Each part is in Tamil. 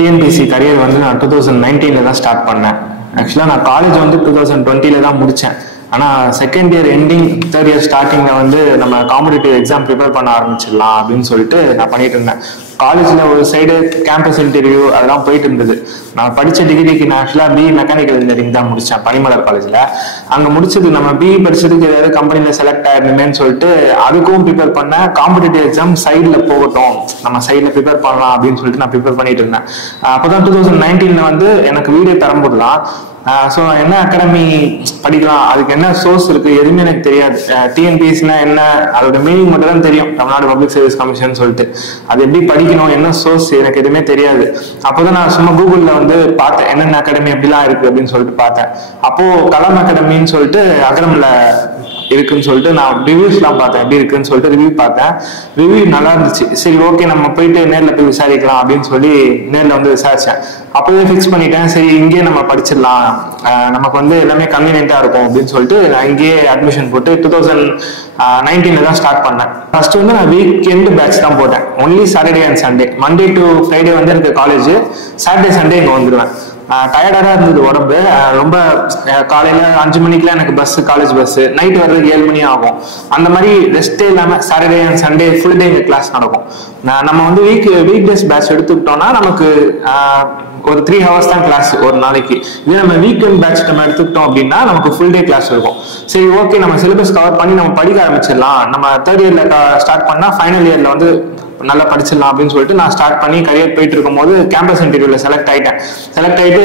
டிஎன்பிசி கரியர் வந்து நான் 2019 தான் ஸ்டார்ட் பண்ணேன். ஆக்சுவலாக நான் காலேஜ் வந்து 2020 தான் முடித்தேன். ஆனால் second year ending third year ஸ்டார்டிங்கில் வந்து நம்ம காம்படிட்டிவ் எக்ஸாம் ப்ரிப்பேர் பண்ண ஆரம்பிச்சிடலாம் அப்படின்னு சொல்லிட்டு நான் பண்ணிட்டு இருந்தேன். காலேஜில் ஒரு சைடு கேம்பஸ் இன்டர்வியூ அதெல்லாம் போயிட்டு இருந்தது. நான் படித்த டிகிரிக்கு நான் ஆக்சுவலாக பிஇ மெக்கானிக்கல் இன்ஜினியரிங் தான் முடித்தேன் பனிமலர் காலேஜில். அங்கே முடிச்சது நம்ம பிஇ படிச்சதுக்கு ஏதாவது கம்பெனியில் செலக்ட் ஆயிருந்தேன்னு சொல்லிட்டு அதுக்கும் ப்ரிப்பேர் பண்ணேன். காம்படிட்டிவ் எக்ஸாம் சைடில் போகட்டும், நம்ம சைடில் ப்ரிப்பேர் பண்ணலாம் அப்படின்னு சொல்லிட்டு நான் ப்ரிப்பேர் பண்ணிட்டு இருந்தேன். அப்போ தான் 2019 வந்து எனக்கு வீடியோ பெரம்பூர் தான். ஸோ என்ன அகாடமி படிக்கலாம், அதுக்கு என்ன சோர்ஸ் இருக்கு எதுவுமே எனக்கு தெரியாது. டிஎன்பிஎஸ்சினா என்ன, அதோட மீனிங் மட்டும் தான் தெரியும், தமிழ்நாடு பப்ளிக் சர்வீஸ் கமிஷன் சொல்லிட்டு. அது எப்படி படிக்கணும், என்ன சோர்ஸ் எனக்கு எதுவுமே தெரியாது. அப்போதான் நான் சும்மா கூகுளில் வந்து பார்த்தேன் என்னென்ன அகாடமி எப்படிலாம் இருக்கு அப்படின்னு சொல்லிட்டு பார்த்தேன். அப்போ கலாம் அகாடமின்னு சொல்லிட்டு அகாடமியில் இருக்குன்னு சொல்லிட்டு நான் ரிவ்யூஸ்லாம் பார்த்தேன், எப்படி இருக்குன்னு சொல்லிட்டு ரிவ்யூ பார்த்தேன். ரிவ்யூ நல்லா இருந்துச்சு. சரி ஓகே நம்ம போயிட்டு நேரில் போய் விசாரிக்கலாம் அப்படின்னு சொல்லி நேரில் வந்து விசாரிச்சேன். அப்போவே ஃபிக்ஸ் பண்ணிட்டேன், சரி இங்கேயே நம்ம படிச்சிடலாம், நமக்கு வந்து எல்லாமே கன்வீனியன்ட்டாக இருக்கும் அப்படின்னு சொல்லிட்டு நான் இங்கேயே அட்மிஷன் போட்டு 2019 தான் ஸ்டார்ட் பண்ணேன். ஃபர்ஸ்ட் வந்து நான் வீக்கெண்டு பேட்ச் தான் போட்டேன். Only Saturday and Sunday, Monday to Friday வந்து எனக்கு காலேஜ், சாட்டர்டே சண்டே இங்கே வந்துடுவேன். டயர்டாக இருந்தது உடம்பு ரொம்ப. காலையில் 5 மணிக்கெலாம் எனக்கு பஸ்ஸு, காலேஜ் பஸ்ஸு, நைட் வர்றதுக்கு 7 மணி ஆகும். அந்த மாதிரி ரெஸ்ட்டே இல்லாமல் Saturday and Sunday full day இங்கே கிளாஸ் நடக்கும். நம்ம வந்து வீக் டேஸ் பேட்ச் எடுத்துக்கிட்டோம்னா நமக்கு ஒரு 3 hours தான் கிளாஸ் ஒரு நாளைக்கு. இதே நம்ம வீக்கெண்ட் பேட்ச் நம்ம எடுத்துக்கிட்டோம் அப்படின்னா நமக்கு ஃபுல் டே கிளாஸ் இருக்கும். சரி ஓகே நம்ம சிலபஸ் கவர் பண்ணி நம்ம படிக்க ஆரம்பிச்சிடலாம், நம்ம தேர்ட் இயரில் ஸ்டார்ட் பண்ணால் ஃபைனல் இயரில் வந்து நல்லா படிச்சிடலாம் அப்படின்னு சொல்லிட்டு நான் ஸ்டார்ட் பண்ணி கரியர் போயிட்டு இருக்கும் போது கேம்பஸ் இன்டர்வியூவில் செலக்ட் ஆகிட்டு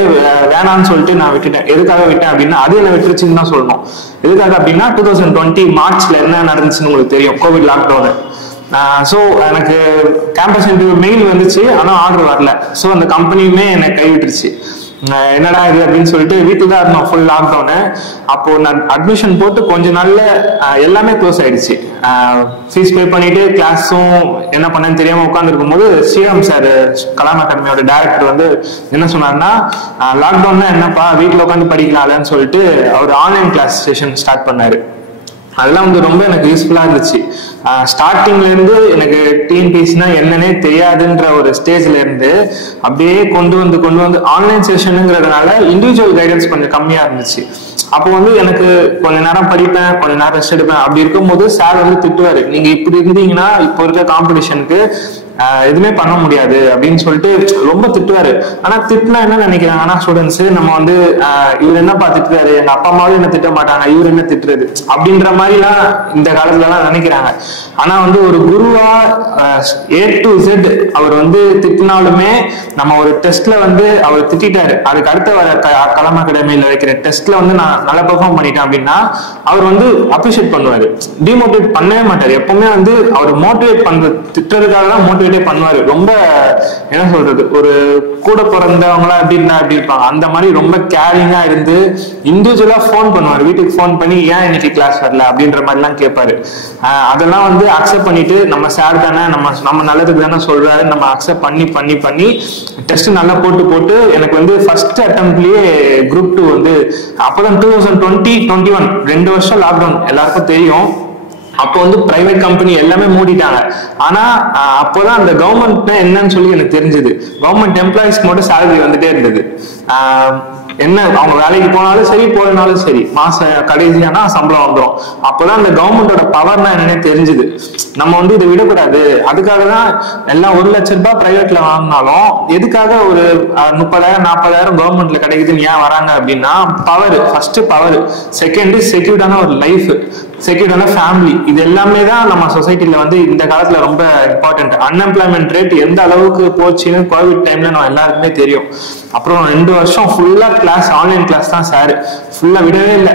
வேணான்னு சொல்லிட்டு நான் விட்டுட்டேன். எதுக்காக விட்டேன் அப்படின்னா அது என்ன விட்டுருச்சுன்னு தான் சொல்லணும். எதுக்காக அப்படின்னா 2020 மார்ச்ல என்ன நடந்துச்சுன்னு உங்களுக்கு தெரியும், கோவிட் லாக்டவுனு. ஸோ எனக்கு கேம்பஸ் இன்டர்வியூ மெயில் வந்துச்சு, ஆனால் ஆர்டர் வரல. ஸோ அந்த கம்பெனியுமே என்னை கைவிட்டுருச்சு. என்னடா இது அப்படின்னு சொல்லிட்டு வீட்டில் தான் இருந்தோம், ஃபுல் லாக்டவுனு. அப்போ நான் அட்மிஷன் போட்டு கொஞ்ச நாள்ல எல்லாமே க்ளோஸ் ஆயிடுச்சு. ஃபீஸ் பே பண்ணிட்டு கிளாஸும் என்ன பண்ணேன்னு தெரியாம உட்காந்துருக்கும் போது ஸ்ரீராம் சார், கலாம் அகாடமியோட டைரக்டர் வந்து என்ன சொன்னார்னா, லாக்டவுன்னா என்னப்பா வீட்டில் உட்காந்து படிக்கலாம்லன்னு சொல்லிட்டு அவர் ஆன்லைன் கிளாஸ் செஷன் ஸ்டார்ட் பண்ணாரு. அதெல்லாம் வந்து ரொம்ப எனக்கு யூஸ்ஃபுல்லாக இருந்துச்சு. ஸ்டார்டிங்ல இருந்து எனக்கு டிஎன்பிஎஸ்சினா என்னன்னே தெரியாதுன்ற ஒரு ஸ்டேஜ்ல இருந்து அப்படியே கொண்டு வந்து ஆன்லைன் செஷனுங்கிறதுனால இண்டிவிஜுவல் கைடன்ஸ் கொஞ்சம் கம்மியா இருந்துச்சு. அப்போ வந்து எனக்கு கொஞ்ச நேரம் படிப்பேன், கொஞ்ச நேரம் ரெஸ்ட் எடுப்பேன். அப்படி இருக்கும்போது சார் வந்து திட்டுவாரு, நீங்க இப்படி இருந்தீங்கன்னா இப்போ இருக்க காம்படிஷனுக்கு எதுவுமே பண்ண முடியாது அப்படின்னு சொல்லிட்டு ரொம்ப திட்டுவாரு. ஆனா திட்டுனா என்ன நினைக்கிறாங்கன்னா ஸ்டூடெண்ட்ஸ், நம்ம வந்து இவர் என்னப்பா திட்டுறாரு, எங்க அப்பா அம்மாவும் என்ன திட்ட மாட்டாங்க, இவர் என்ன திட்டுறது அப்படின்ற மாதிரிலாம் இந்த காலத்துல எல்லாம் நினைக்கிறாங்க. ஆனா வந்து ஒரு குருவா A to Z அவர் வந்து திட்டினாலுமே நம்ம ஒரு டெஸ்ட்ல வந்து அவர் திட்டாரு, அதுக்கு அடுத்த வர கலாம் அகாடமியில வைக்கிற டெஸ்ட்ல வந்து நான் நல்லா பெர்ஃபார்ம் பண்ணிட்டேன் அப்படின்னா அவர் வந்து அப்ரிஷியேட் பண்ணுவாரு, டிமோட்டிவேட் பண்ணவே மாட்டாரு. எப்பவுமே வந்து அவர் மோட்டிவேட் பண்ற, திட்டுறதுக்காக தான் மோட்டிவேட்டே பண்ணுவாரு. ரொம்ப என்ன சொல்றது, ஒரு கூட பிறந்தவங்களா எப்படின்னா எப்படி இருப்பாங்க அந்த மாதிரி ரொம்ப கேரிங்கா இருந்து இண்டிவிஜுவலா ஃபோன் பண்ணுவாரு, வீட்டுக்கு ஃபோன் பண்ணி ஏன் இன்னைக்கு கிளாஸ் வரல அப்படின்ற மாதிரி எல்லாம் கேட்பாரு. அதெல்லாம் வந்து அக்செப்ட் பண்ணிட்டு நம்ம சார் தானே, நம்ம நல்லதுக்கு தானே சொல்றாரு, நம்ம அக்செப்ட் பண்ணி டெஸ்ட் நல்லா போட்டு எனக்கு வந்து ஃபர்ஸ்ட் அட்டெம்ப்ட்லயே குரூப் 2 வந்து அப்போதான் 2020-21 2 வருஷம் லாக்டவுன் எல்லாருக்கும் தெரியும். அப்போ வந்து பிரைவேட் கம்பெனி எல்லாமே மூடிட்டாங்க. ஆனா அப்போதான் அந்த கவர்மெண்ட் என்னன்னு சொல்லி எனக்கு தெரிஞ்சது. கவர்மெண்ட் எம்ப்ளாயிஸ்க்கு மட்டும் சேலரி வந்துட்டே இருந்தது. என்ன அவங்க வேலைக்கு போனாலும் சரி போனாலும் சரி மாச கடைசியானா சம்பளம் வந்துடும். அப்போதான் அந்த கவர்மெண்டோட பவர்னா என்னன்னே தெரிஞ்சுது. நம்ம வந்து இதை விடக்கூடாது. அதுக்காக தான் எல்லாம் 1 லட்சம் ரூபாய் பிரைவேட்ல வாங்கினாலும் எதுக்காக ஒரு 30,000-40,000 கவர்மெண்ட்ல கிடைக்குதுன்னு ஏன் வராங்க அப்படின்னா பவர், ஃபர்ஸ்ட் பவர், செகண்ட் செக்யூர்டான ஒரு லைஃப், செக்யூர்டான ஃபேமிலி. இது எல்லாமே தான் நம்ம சொசைட்டில வந்து இந்த காலத்துல ரொம்ப இம்பார்ட்டன்ட். அன்எம்ப்ளாய்மெண்ட் ரேட் எந்த அளவுக்கு போச்சுன்னு கோவிட் டைம்ல நம்ம எல்லாருக்குமே தெரியும். அப்புறம் 2 வருஷம் ஃபுல்லா கிளாஸ், ஆன்லைன் கிளாஸ் தான் சார், ஃபுல்லா விடவே இல்லை.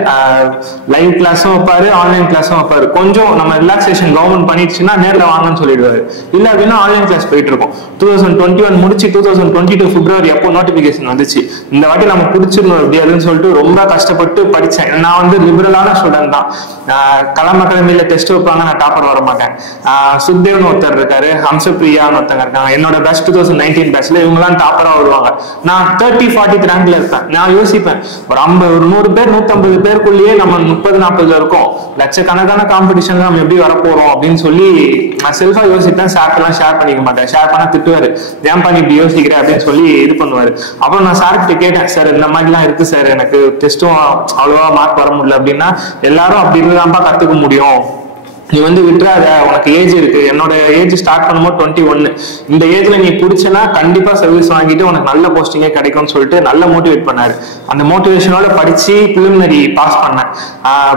லைவ் கிளாஸும் வைப்பாரு, ஆன்லைன் கிளாஸும் வைப்பாரு. கொஞ்சம் நம்ம ரிலாக்ஸேஷன் கவர்மெண்ட் பண்ணிடுச்சுன்னா நேரில் வாங்கன்னு சொல்லிடுவாரு, இல்லை அப்படின்னா ஆன்லைன் கிளாஸ் போயிட்டு இருக்கும். 2021 முடிச்சு 2022 பிப்ரவரி அப்போ நோட்டிபிகேஷன் வந்துச்சு, இந்த வாட்டி நம்ம பிடிச்சிடணும் எப்படியாதுன்னு சொல்லிட்டு ரொம்ப கஷ்டப்பட்டு படித்தேன். நான் வந்து லிபரலான ஸ்டூடெண்ட் தான். கலாம் அகாடமியில டெஸ்ட் வைப்பாங்க, நான் டாப்பர் வர மாட்டேன். சுத்தேவ்னு ஒருத்தர் இருக்காரு, ஹம்சப்பிரியான்னு ஒருத்தங்க இருக்காங்க, என்னோட பேட்ச் 2019 பேட்ச்ல இவங்கலாம் டாப்பரா வருவாங்க. நான் 30-40 ரேங்க்ல இருப்பேன். நான் யோசிப்பேன், ஒரு 100 பேர் 150 பேருக்குள்ளேயே நம்ம 30-40 இருக்கோம், லட்சக்கணக்கான காம்படிஷன்ல நம்ம எப்படி வரப்போறோம் அப்படின்னு சொல்லி நான் செல்ஃபா யோசிப்பேன். சார்ட்டெல்லாம் ஷேர் பண்ணிக்க மாட்டேன். ஷேர் பண்ணா திட்டுவாரு, ஏன் பண்ணி இப்படி யோசிக்கிறேன் அப்படின்னு சொல்லி இது பண்ணுவாரு. அப்புறம் நான் சார்கிட்ட கேட்டேன், சார் இந்த மாதிரிலாம் இருக்கு சார், எனக்கு டெஸ்ட்டும் அவ்வளவா மார்க் வர முடியல அப்படின்னா, எல்லாரும் அப்படி இருந்தாப்பா கத்துக்க முடியும், நீ வந்து விட்டுறாத, உனக்கு ஏஜ் இருக்கு. என்னோட ஏஜ் ஸ்டார்ட் பண்ணும்போது 21. இந்த ஏஜ்ல நீ பிடிச்சனா கண்டிப்பா சர்வீஸ் வாங்கிட்டு உனக்கு நல்ல போஸ்டிங்கே கிடைக்கும்னு சொல்லிட்டு நல்ல மோட்டிவேட் பண்ணாரு. அந்த மோட்டிவேஷனோட படிச்சு பிலிமினரி பாஸ் பண்ணேன்.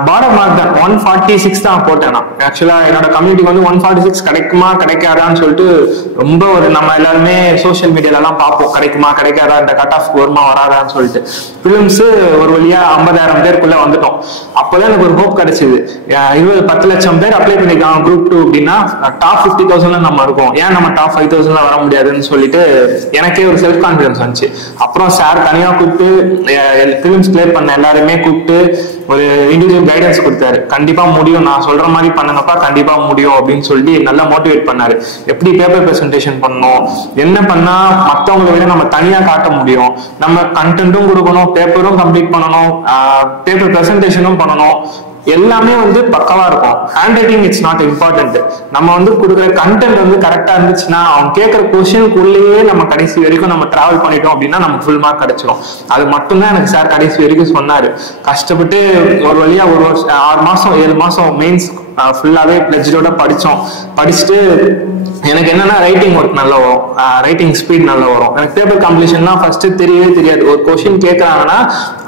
பார்டர் மார்க் தான் 146 தான் போட்டேன். நான் ஆக்சுவலா என்னோட கம்யூனிட்டிக்கு வந்து 146 கிடைக்குமா கிடைக்காதான்னு சொல்லிட்டு ரொம்ப ஒரு நம்ம எல்லாருமே சோசியல் மீடியால எல்லாம் பார்ப்போம், கிடைக்குமா கிடைக்காதா, இந்த கட் ஆஃப் வருமா வராதான்னு சொல்லிட்டு. பிலிம்ஸ் ஒரு வழியா 50,000 பேருக்குள்ள வந்துட்டோம். அப்போதான் எனக்கு ஒரு ஹோப் கிடைச்சது. 10 லட்சம் பேர் அப்ளை பண்ணிருக்காங்க குரூப் 2 அப்படின்னா டாப் 50,000 நம்ம இருக்கோம், ஏன் நம்ம டாப் 5,000 வர முடியாதுன்னு சொல்லிட்டு எனக்கே ஒரு செல்ஃப் கான்பிடன்ஸ் வந்துச்சு. அப்புறம் சார் தனியா கூப்பிட்டு பிலிம்ஸ் கிளியர் பண்ண எல்லாருமே கூப்பிட்டு ஒரு இண்டிவிஜுவல் கைடன்ஸ் கொடுத்தாரு. கண்டிப்பா முடியும், நான் சொல்ற மாதிரி பண்ணுங்கப்பா, கண்டிப்பா முடியும் அப்படின்னு சொல்லி நல்லா மோட்டிவேட் பண்ணாரு. எப்படி பேப்பர் பிரசன்டேஷன் பண்ணணும், என்ன பண்ணா மற்றவங்களை விட நம்ம தனியா காட்ட முடியும், நம்ம கண்டென்ட்டும் கொடுக்கணும், பேப்பரும் கம்ப்ளீட் பண்ணணும், பேப்பர் பிரசன்டேஷனும் பண்ணணும், எல்லாமே வந்து பக்கவா இருக்கும். Hand writing it's not important. நம்ம வந்து கொடுக்குற கண்டென்ட் வந்து கரெக்டா இருந்துச்சுன்னா, அவங்க கேட்கற கொஸ்டினுக்குள்ளேயே நம்ம கடைசி வரைக்கும் நம்ம டிராவல் பண்ணிட்டோம் அப்படின்னா நமக்கு ஃபுல் மார்க் கிடைச்சிடும். அது மட்டும்தான் எனக்கு சார் கடைசி வரைக்கும் சொன்னாரு. கஷ்டப்பட்டு ஒரு வழியா 1 வருஷம் 6 மாசம் 7 மாசம் மெயின்ஸ் ஃபுல்லாவே பிளட்ஜோட படிச்சுட்டு எனக்கு என்னன்னா ரைட்டிங் ஒர்க் நல்லா வரும், ரைட்டிங் ஸ்பீட் நல்லா வரும். எனக்கு பேப்பர் கம்ப்ளீஷன்லாம் ஃபர்ஸ்ட் தெரியவே தெரியாது. ஒரு கொஸ்டின் கேட்கறாங்கன்னா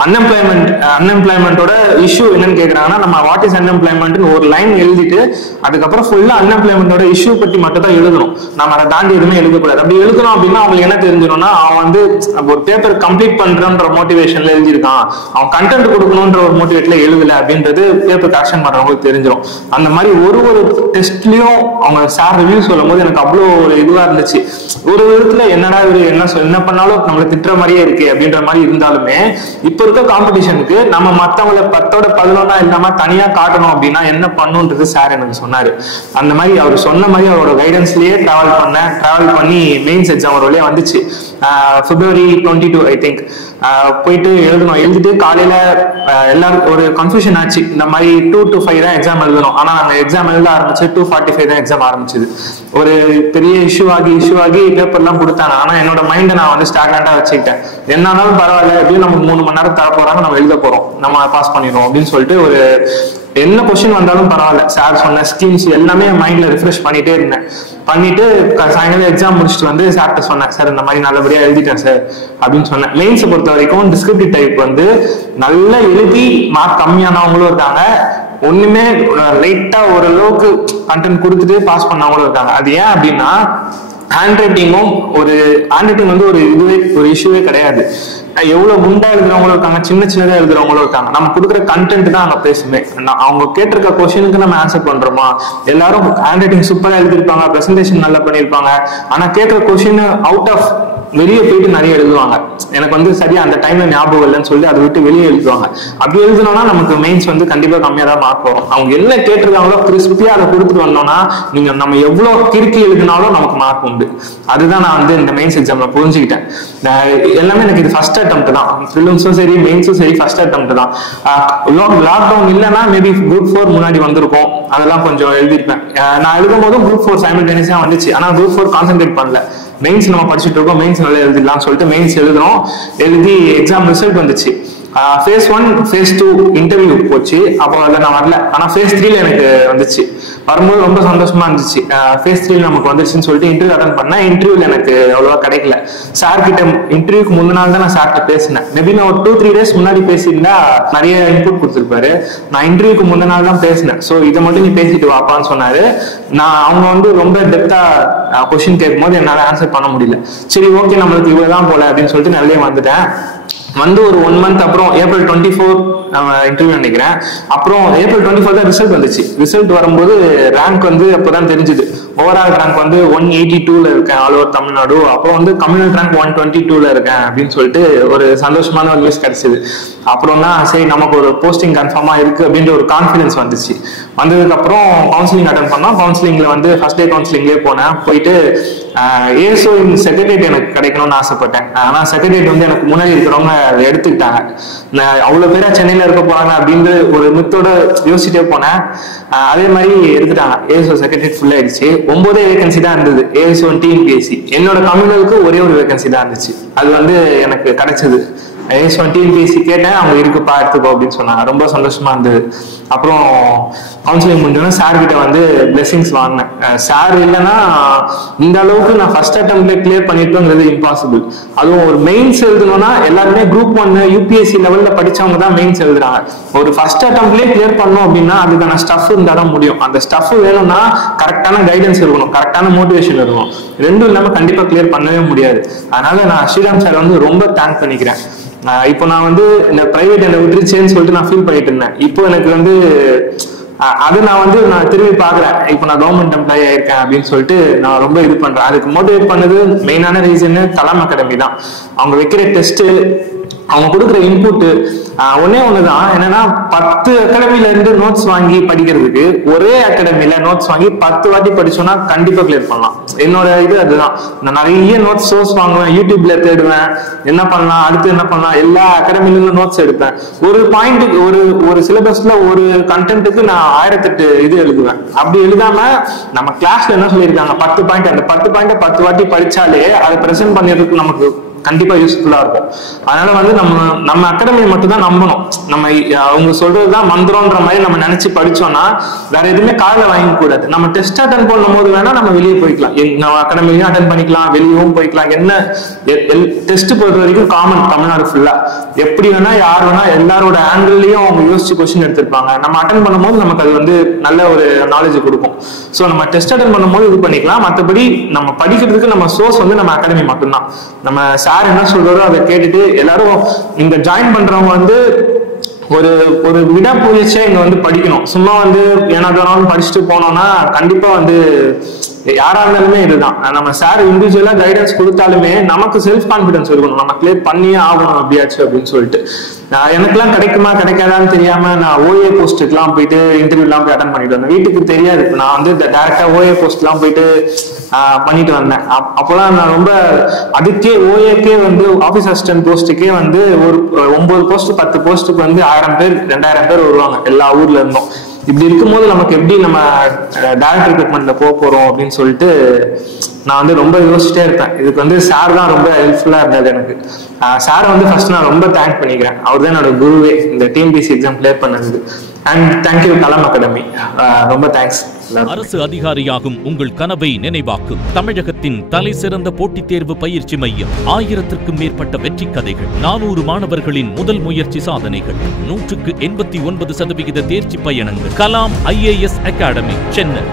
அன்எம்ப்ளாய்மெண்டோட இஷ்யூ என்னன்னு கேட்கறாங்கன்னா, நம்ம வாட் இஸ் அன்எம்ப்ளாய்மெண்ட் ஒரு லைன் எழுதிட்டு அதுக்கப்புறம் ஃபுல்லா அன்எம்ப்ளாய்மெண்டோட இஷ்யூ பற்றி மட்டும் தான் எழுதணும். நம்ம அதை தாண்டி எதுவுமே எழுதக்கூடாது. அப்படி எழுதணும் அப்படின்னா அவங்களுக்கு என்ன தெரிஞ்சிடும்னா, அவன் வந்து ஒரு பேப்பர் கம்ப்ளீட் பண்றன்ற மோட்டிவேஷன்ல எழுதியிருக்கான், அவன் கண்டென்ட் கொடுக்கணும்ன்ற ஒரு மோட்டிவேட்ல எழுதல அப்படின்றது பேப்பர் கரெக்ஷன் பண்றவங்களுக்கு தெரிஞ்சிடும். அந்த மாதிரி ஒரு டெஸ்ட்லயும் அவங்க சார் ரிவ்யூ சொல்லும் போது எனக்கு அவ்வளோ ஒரு இதுவா இருந்துச்சு. ஒரு விதத்துல என்னடா இவரு என்ன பண்ணாலும் நம்மளை திட்டுற மாதிரியே இருக்கு அப்படின்ற மாதிரி இருந்தாலுமே, இப்ப இருக்க காம்படிஷனுக்கு நம்ம மத்தவங்களை 10ஓட 11 இல்லாம தனியா காட்டணும் அப்படின்னா என்ன பண்ணுன்றது சார் எனக்கு சொன்னாரு. அந்த மாதிரி அவர் சொன்ன மாதிரி அவரோட கைடன்ஸ்லயே டிராவல் பண்ணி மெயின்ஸ் எக்ஸாம் ஒரு வழியா வந்துச்சு. February 22 ஐ திங்க் போயிட்டு எழுதிட்டு காலையில எல்லாரும் ஒரு கன்ஃபியூஷன் ஆச்சு. இந்த மாதிரி 2 to 5 தான் எக்ஸாம் எழுதணும். ஆனா நாங்க எக்ஸாம் எழுத ஆரம்பிச்சு 2:45 தான் எக்ஸாம் ஆரம்பிச்சது. ஒரு பெரிய இஷ்யூ ஆகி பேப்பர்லாம் கொடுத்தாங்க. ஆனா என்னோட மைண்டை நான் வந்து ஸ்டாண்டர்டா வச்சுக்கிட்டேன். என்னாலும் பரவாயில்ல, எப்படியும் நமக்கு 3 மணி நேரம் தர போறாங்க, நம்ம எழுத போறோம், நம்ம பாஸ் பண்ணிடுவோம் அப்படின்னு சொல்லிட்டு ஒரு என்ன கொஸ்டின் வந்தாலும் பரவாயில்ல, சார் சொன்ன ஸ்கீம்ஸ் எல்லாமே மைண்ட்ல ரிஃப்ரெஷ் பண்ணிட்டே இருந்தேன். பண்ணிட்டு சாயங்காலம் எக்ஸாம் முடிச்சுட்டு வந்து சார்கிட்ட சொன்னேன், சார் இந்த மாதிரி நல்லபடியா எழுதிட்டேன் சார் அப்படின்னு சொன்னேன். மெயின்ஸை பொறுத்த வரைக்கும் டிஸ்கிரிப்டிவ் டைப் வந்து நல்லா எழுதி மார்க் கம்மியானவங்களும் இருக்காங்க, ஒண்ணுமே லைட்டா ஓரளவுக்கு கண்டென்ட் கொடுத்துட்டு பாஸ் பண்ணவங்களும் இருக்காங்க. அது ஏன் அப்படின்னா, ஹேண்ட் ரைட்டிங் வந்து ஒரு இஷ்யூவே கிடையாது. எவ்வளவு குண்டா எழுதுறவங்களும் இருக்காங்க, சின்னதா எழுதுறவங்களும் இருக்காங்க. நம்ம கொடுக்குற கண்டென்ட் தான் அங்க பேசுமே. அவங்க கேட்டிருக்க கொஸ்டினுக்கு நம்ம ஆன்சர் பண்றோமா? எல்லாரும் ஹேண்ட் ரைட்டிங் சூப்பரா எழுதிருப்பாங்க, பிரசன்டேஷன் நல்லா பண்ணிருப்பாங்க, ஆனா கேட்கிற கொஸ்டின் அவுட் ஆஃப் வெளியே போயிட்டு நிறைய எழுதுவாங்க. எனக்கு வந்து சரியா அந்த டைம்ல ஞாபகம் இல்லைன்னு சொல்லி அதை விட்டு வெளியே எழுதுவாங்க. அப்படி எழுதணும்னா நமக்கு மெயின்ஸ் வந்து கண்டிப்பா கம்மியா தான் மார்க் வரும். அவங்க என்ன கேட்டிருக்காங்களோ கிறிஸ்பியா அதை கொடுத்துட்டு வந்தோம்னா நம்ம எவ்வளவு கிறுக்கி எழுதினாலும் நமக்கு மார்க் உண்டு. அதுதான் நான் வந்து இந்த மெயின்ஸ் எக்ஸாம்ல புரிஞ்சுக்கிட்டேன். எல்லாமே எனக்கு இது ஃபர்ஸ்ட் அட்டெம்ப்ட் தான். பிலிம்ஸும் சரி மெயின்ஸும் சரி ஃபர்ஸ்ட் அட்டெம்ப்ட் தான். லாக்டவுன் இல்லைன்னா மேபி குரூப் 4 முன்னாடி வந்திருக்கும், அதெல்லாம் கொஞ்சம் எழுதிருப்பேன். நான் எழுதும் போதும் குரூப் 4 சைமல்டேனியஸா வந்துச்சு. ஆனா குரூப் 4 கான்சென்ட்ரேட் பண்ணல. மெயின்ஸ் நம்ம படிச்சுட்டு இருக்கோம், மெயின்ஸ் நல்லா எழுதிடலாம் சொல்லிட்டு மெயின்ஸ் எழுதி எக்ஸாம் ரிசல்ட் வந்துச்சு. phase 1 phase 2 இன்டர்வியூ போச்சு. அப்போ அதில் நான் வரல, ஆனா phase 3 எனக்கு வந்துச்சு. வரும்போது ரொம்ப சந்தோஷமா இருந்துச்சு. phase 3 நமக்கு வந்துச்சுன்னு சொல்லிட்டு இன்டர்வியூ அட்டன் பண்ணேன். இன்டர்வியூல எனக்கு அவ்வளவா கிடைக்கல. சார் கிட்ட இன்டர்வியூக்கு முந்தின நாள் தான் நான் சார்கிட்ட பேசினேன். மேபி நான் ஒரு 2-3 days முன்னாடி பேசியிருந்தா நிறைய இன்புட் கொடுத்துருப்பாரு. நான் இன்டர்வியூக்கு முந்தின நாள் தான் பேசினேன். ஸோ இதை மட்டும் நீ பேசிட்டு வாப்பான்னு சொன்னாரு. அவங்க வந்து ரொம்ப டெப்தா கொஸ்டின் கேட்கும் போது என்னால ஆன்சர் பண்ண முடியல. சரி ஓகே, நம்மளுக்கு இவ்வளவுதான் போல அப்படின்னு சொல்லிட்டு நல்லே வந்துட்டேன். வந்து ஒரு 1 month அப்புறம் April 24 இன்டர்வியூ நினைக்கிறேன். அப்புறம் April 24 தான் ரிசல்ட் வந்துச்சு. ரிசல்ட் வரும்போது ரேங்க் வந்து அப்பதான் தெரிஞ்சுது. ஓவரால் ரேங்க் வந்து 182ல இருக்கேன் ஆல் ஓவர் தமிழ்நாடு. அப்புறம் வந்து கம்யூனல் ரேங்க் 122ல இருக்கேன் அப்படின்னு சொல்லிட்டு ஒரு சந்தோஷமான ஒரு நியூஸ் கிடைச்சது. அப்புறம் தான் சரி நமக்கு ஒரு போஸ்டிங் கன்ஃபார்மா இருக்கு அப்படின்ற ஒரு கான்ஃபிடன்ஸ் வந்துச்சு. வந்ததுக்கு அப்புறம் கவுன்சிலிங் அட்டன் பண்ணோம். கவுன்சிலிங்ல வந்து ஃபர்ஸ்ட் டே கவுன்சிலிங்லேயே போனேன். போயிட்டு ஏஎஸ்ஓ செக்ரட்டரியேட் எனக்கு கிடைக்கணும்னு ஆசைப்பட்டேன். ஆனா செக்ரட்டரியேட் வந்து எனக்கு முன்னாடி இருக்கிறவங்க அதை எடுத்துக்கிட்டாங்க. அவ்வளவு பேரா சென்னையில இருக்க போறாங்க அப்படின்னு ஒரு மித்தோட யோசிச்சுட்டே போனேன். அதே மாதிரி எடுத்துட்டாங்க. ஏஎஸ்ஓ செக்ரட்டரியேட் ஃபுல் ஆயிடுச்சு. 9 வேகன்சி தான் இருந்தது ஏஎஸ்ஓ டிஎன்பிஎஸ்சி. என்னோட கம்யூனலுக்கு ஒரே ஒரு வேகன்சி தான் இருந்துச்சு. அது வந்து எனக்கு கிடைச்சது. ஏஎஸ்ஓ டிஎன்பிஎஸ்சி கேட்டேன், அவங்க இருக்குப்பா எடுத்துக்கோ அப்படின்னு சொன்னாங்க. ரொம்ப சந்தோஷமா இருந்தது. அப்புறம் கவுன்சிலிங் முடிஞ்சோன்னா சார் கிட்ட வந்து பிளெஸிங்ஸ் வாங்கினேன். சார் இல்லைன்னா இந்த அளவுக்கு நான் ஃபர்ஸ்ட் அட்டம்ப்ட்ல கிளியர் பண்ணிட்டோங்கிறது இம்பாசிபிள். அதுவும் ஒரு மெயின்ஸ் எழுதணும்னா எல்லாருமே குரூப் 1 யூபிஎஸ்சி லெவல்ல படிச்சவங்க தான் மெயின்ஸ் எழுதுறாங்க. ஒரு ஃபர்ஸ்ட் அட்டம்ப்ட்லேயே கிளியர் பண்ணோம் அப்படின்னா அதுக்கான ஸ்டஃப் இருந்தால் தான் முடியும். அந்த ஸ்டஃப் வேணும்னா கரெக்டான கைடன்ஸ் இருக்கணும், கரெக்டான மோட்டிவேஷன் இருக்கணும். ரெண்டும் இல்லாம கண்டிப்பா கிளியர் பண்ணவே முடியாது. அதனால நான் ஸ்ரீராம் சார் வந்து ரொம்ப தேங்க் பண்ணிக்கிறேன். இப்போ நான் வந்து இந்த பிரைவேட் என்னை விட்டுருச்சேன்னு சொல்லிட்டு நான் ஃபீல் பண்ணிட்டு இருந்தேன். இப்போ எனக்கு வந்து அது நான் திரும்பி பாக்குறேன். இப்போ நான் கவர்மெண்ட் எம்ப்ளாயி ஆயிருக்கேன் அப்படின்னு சொல்லிட்டு நான் ரொம்ப இது பண்றேன். அதுக்கு மோட்டிவேட் பண்ணது மெயினான ரீசன் கலாம் அகாடமி தான். அவங்க வைக்கிற டெஸ்ட், அவங்க கொடுக்குற இன்புட் ஒன்னே ஒண்ணுதான். என்னன்னா 10 அகாடமில இருந்து நோட்ஸ் வாங்கி படிக்கிறதுக்கு ஒரே அகாடமில நோட்ஸ் வாங்கி 10 வாட்டி படிச்சோம்னா கண்டிப்பா கிளியர் பண்ணலாம். என்னோட இது அதுதான். நான் நிறைய நோட்ஸ் சோர்ஸ் வாங்குவேன், யூடியூப்ல தேடுவேன், என்ன பண்ணலாம் அடுத்து என்ன பண்ணலாம், எல்லா அகாடமில இருந்து நோட்ஸ் எடுப்பேன். ஒரு பாயிண்ட்டுக்கு ஒரு சிலபஸ்ல ஒரு கண்டென்ட்டுக்கு நான் 1008 இது எழுதுவேன். அப்படி எழுதாம நம்ம கிளாஸ்ல என்ன சொல்லியிருக்காங்க 10 பாயிண்ட், அந்த 10 பாயிண்ட் 10 வாட்டி படிச்சாலே அதை பிரசென்ட் பண்ணிறதுக்கு நமக்கு கண்டிப்பா யூஸ்ஃபுல்லா இருக்கும். அதனால வந்து நம்ம அகாடமியை மட்டும் தான் நம்பணும். நம்ம அவங்க சொல்றதுதான் மந்திரம்ன்ற மாதிரி நம்ம நினைச்சு படிச்சோம்னா வேற எதுவுமே காலைல வாங்க கூடாது. நம்ம டெஸ்ட் அட்டன் பண்ணும் போது வேணா நம்ம வெளியே போய்க்கலாம், நம்ம அகாடமிலையும் அட்டன் பண்ணிக்கலாம், வெளியவும் போய்க்கலாம். என்ன டெஸ்ட் பொறுத்த வரைக்கும் காமன் தமிழ்நாடு ஃபுல்லா எப்படி வேணா யார் வேணா எல்லாரோட ஆங்கிள்லயும் அவங்க யோசிச்சு கொஸ்டின் எடுத்திருப்பாங்க. நம்ம அட்டன் பண்ணும்போது நமக்கு அது வந்து நல்ல ஒரு நாலேஜ் கொடுக்கும். ஸோ நம்ம டெஸ்ட் அட்டன் பண்ணும்போது இது பண்ணிக்கலாம். மற்றபடி நம்ம படிக்கிறதுக்கு நம்ம சோர்ஸ் வந்து நம்ம அகாடமி மட்டும்தான். நம்ம சார் என்ன சொல்றாரோ அதை கேட்டுட்டு எல்லாரும் இங்க ஜாயின் பண்றவங்க வந்து ஒரு விடாமுயற்சியா இங்க வந்து படிக்கணும். சும்மா வந்து ஏனாலும் படிச்சுட்டு போனோம்னா கண்டிப்பா வந்து யாரா இருந்தாலுமே இதுதான். நம்ம சார் இண்டிவிஜுவலா கைடன்ஸ் கொடுத்தாலுமே நமக்கு செல்ஃப் கான்பிடன்ஸ் இருக்கணும், நம்ம கிளியர் பண்ணியே ஆகணும் அப்படியாச்சு அப்படின்னு சொல்லிட்டு. எனக்குலாம் கிடைக்குமா கிடைக்காதான்னு தெரியாம நான் ஓஏ போஸ்ட்டுக்கெல்லாம் போயிட்டு இன்டர்வியூலாம் போய் அட்டன் பண்ணிட்டு வந்தேன். வீட்டுக்கு தெரியாது. நான் வந்து டைரக்டா ஓஏ போஸ்ட்லாம் போயிட்டு பண்ணிட்டு வந்தேன். அப்போலாம் நான் ரொம்ப அதுக்கே ஓஏக்கே வந்து ஆஃபீஸ் அசிஸ்டன்ட் போஸ்ட்டுக்கே வந்து ஒரு 9 போஸ்ட் 10 போஸ்ட்டுக்கு வந்து 1000 பேர் 2000 பேர் வருவாங்க எல்லா ஊர்ல இருந்தும். இப்படி இருக்கும்போது நமக்கு எப்படி நம்ம டைரக்ட் ரெக்ரூட்மெண்ட்ல போறோம் அப்படின்னு சொல்லிட்டு நான் வந்து ரொம்ப யோசிச்சுட்டே இருப்பேன். இதுக்கு வந்து சார் தான் ரொம்ப ஹெல்ப்ஃபுல்லா இருந்தது எனக்கு. சாரை வந்து ஃபர்ஸ்ட் நான் ரொம்ப தேங்க் பண்ணிக்கிறேன். அவர் தான் என்னோட குருவே இந்த டிஎன்பிஎஸ்சி எக்ஸாம் கிளியர் பண்ணதுக்கு. அண்ட் தேங்க்யூ கலாம் அகாடமி, ரொம்ப தேங்க்ஸ். அரசு அதிகாரியாகும் உங்கள் கனவை நினைவாக்கும் தமிழகத்தின் தலை சிறந்த போட்டித் தேர்வு பயிற்சி மையம். 1000க்கும் மேற்பட்ட வெற்றி கதைகள், 400 மாணவர்களின் முதல் முயற்சி சாதனைகள், 100க்கு 89% தேர்ச்சி பயணங்கள். Kalam IAS academy, Chennai.